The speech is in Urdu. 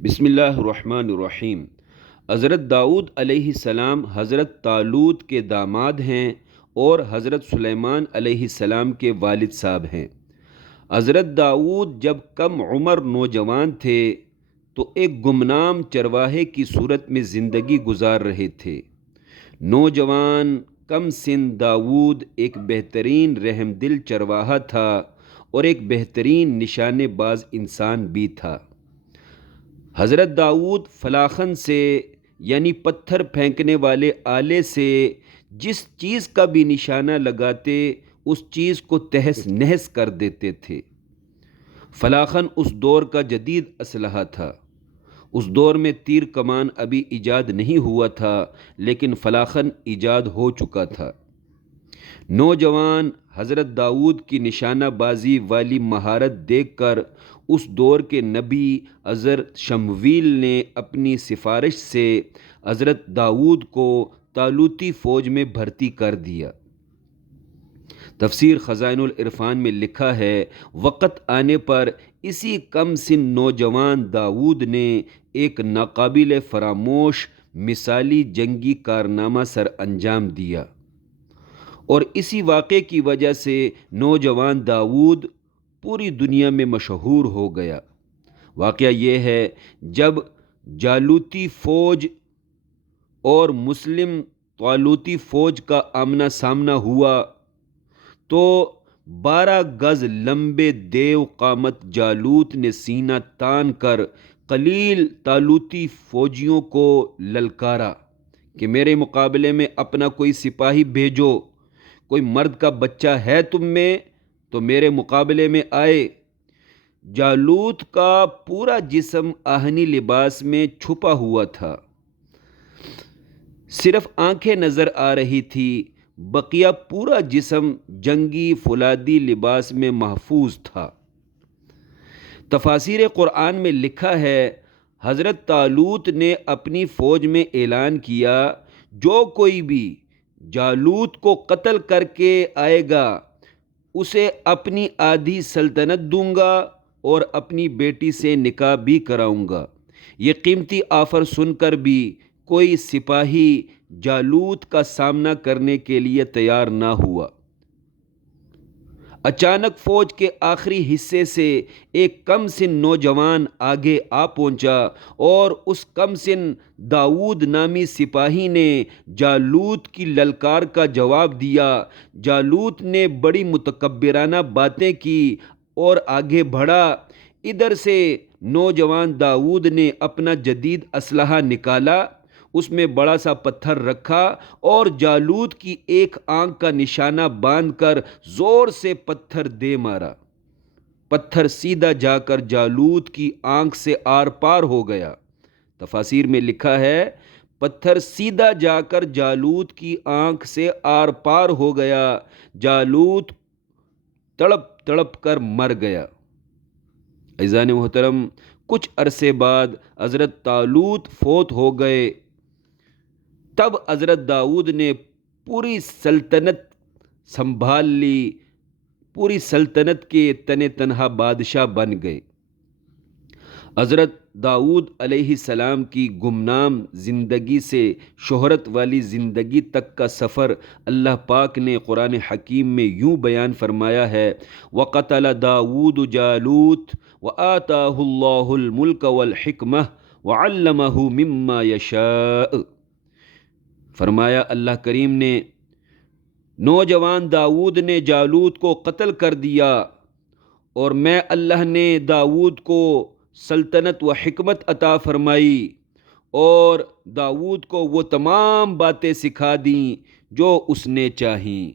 بسم اللہ الرحمن الرحیم۔ حضرت داؤد علیہ السلام حضرت طالوت کے داماد ہیں اور حضرت سلیمان علیہ السلام کے والد صاحب ہیں۔ حضرت داؤد جب کم عمر نوجوان تھے تو ایک گمنام چرواہے کی صورت میں زندگی گزار رہے تھے۔ نوجوان کم سن داؤد ایک بہترین رحم دل چرواہا تھا اور ایک بہترین نشانے باز انسان بھی تھا۔ حضرت داؤد فلاخن سے یعنی پتھر پھینکنے والے آلے سے جس چیز کا بھی نشانہ لگاتے اس چیز کو تہس نہس کر دیتے تھے۔ فلاخن اس دور کا جدید اسلحہ تھا۔ اس دور میں تیر کمان ابھی ایجاد نہیں ہوا تھا، لیکن فلاخن ایجاد ہو چکا تھا۔ نوجوان حضرت داؤد کی نشانہ بازی والی مہارت دیکھ کر اس دور کے نبی حضرت شمویل نے اپنی سفارش سے حضرت داؤد کو طالوتی فوج میں بھرتی کر دیا۔ تفسیر خزائن العرفان میں لکھا ہے، وقت آنے پر اسی کم سن نوجوان داؤد نے ایک ناقابل فراموش مثالی جنگی کارنامہ سر انجام دیا، اور اسی واقعے کی وجہ سے نوجوان داؤد پوری دنیا میں مشہور ہو گیا۔ واقعہ یہ ہے، جب جالوتی فوج اور مسلم طالوتی فوج کا آمنا سامنا ہوا تو 12 گز لمبے دیو قامت جالوت نے سینہ تان کر قلیل طالوتی فوجیوں کو للکارا کہ میرے مقابلے میں اپنا کوئی سپاہی بھیجو، کوئی مرد کا بچہ ہے تم میں تو میرے مقابلے میں آئے۔ جالوت کا پورا جسم آہنی لباس میں چھپا ہوا تھا، صرف آنکھیں نظر آ رہی تھی، بقیہ پورا جسم جنگی فولادی لباس میں محفوظ تھا۔ تفاسیر قرآن میں لکھا ہے، حضرت طالوت نے اپنی فوج میں اعلان کیا، جو کوئی بھی جالوت کو قتل کر کے آئے گا اسے اپنی آدھی سلطنت دوں گا اور اپنی بیٹی سے نکاح بھی کراؤں گا۔ یہ قیمتی آفر سن کر بھی کوئی سپاہی جالوت کا سامنا کرنے کے لیے تیار نہ ہوا۔ اچانک فوج کے آخری حصے سے ایک کم سن نوجوان آگے آ پہنچا اور اس کم سن داؤد نامی سپاہی نے جالوت کی للکار کا جواب دیا۔ جالوت نے بڑی متکبرانہ باتیں کی اور آگے بڑھا۔ ادھر سے نوجوان داؤد نے اپنا جدید اسلحہ نکالا، اس میں بڑا سا پتھر رکھا اور جالوت کی ایک آنکھ کا نشانہ باندھ کر زور سے پتھر دے مارا۔ پتھر سیدھا جا کر جالوت کی آنکھ سے آر پار ہو گیا۔ تفاسیر میں لکھا ہے، پتھر سیدھا جا کر جالوت کی آنکھ سے آر پار ہو گیا۔ جالوت تڑپ تڑپ کر مر گیا۔ عزیزان محترم، کچھ عرصے بعد حضرت طالوت فوت ہو گئے۔ تب حضرت داؤد نے پوری سلطنت سنبھال لی، پوری سلطنت کے تن تنہا بادشاہ بن گئے۔ حضرت داؤد علیہ السلام کی گمنام زندگی سے شہرت والی زندگی تک کا سفر اللہ پاک نے قرآن حکیم میں یوں بیان فرمایا ہے، وَقَتَلَ دَاوُودُ جَالُوتَ وَآتَاهُ اللَّهُ الْمُلْكَ وَالْحِكْمَةَ وَعَلَّمَهُ مِمَّا يَشَاءُ۔ فرمایا اللہ کریم نے، نوجوان داؤد نے جالوت کو قتل کر دیا اور میں اللہ نے داؤد کو سلطنت و حکمت عطا فرمائی اور داؤد کو وہ تمام باتیں سکھا دیں جو اس نے چاہیں۔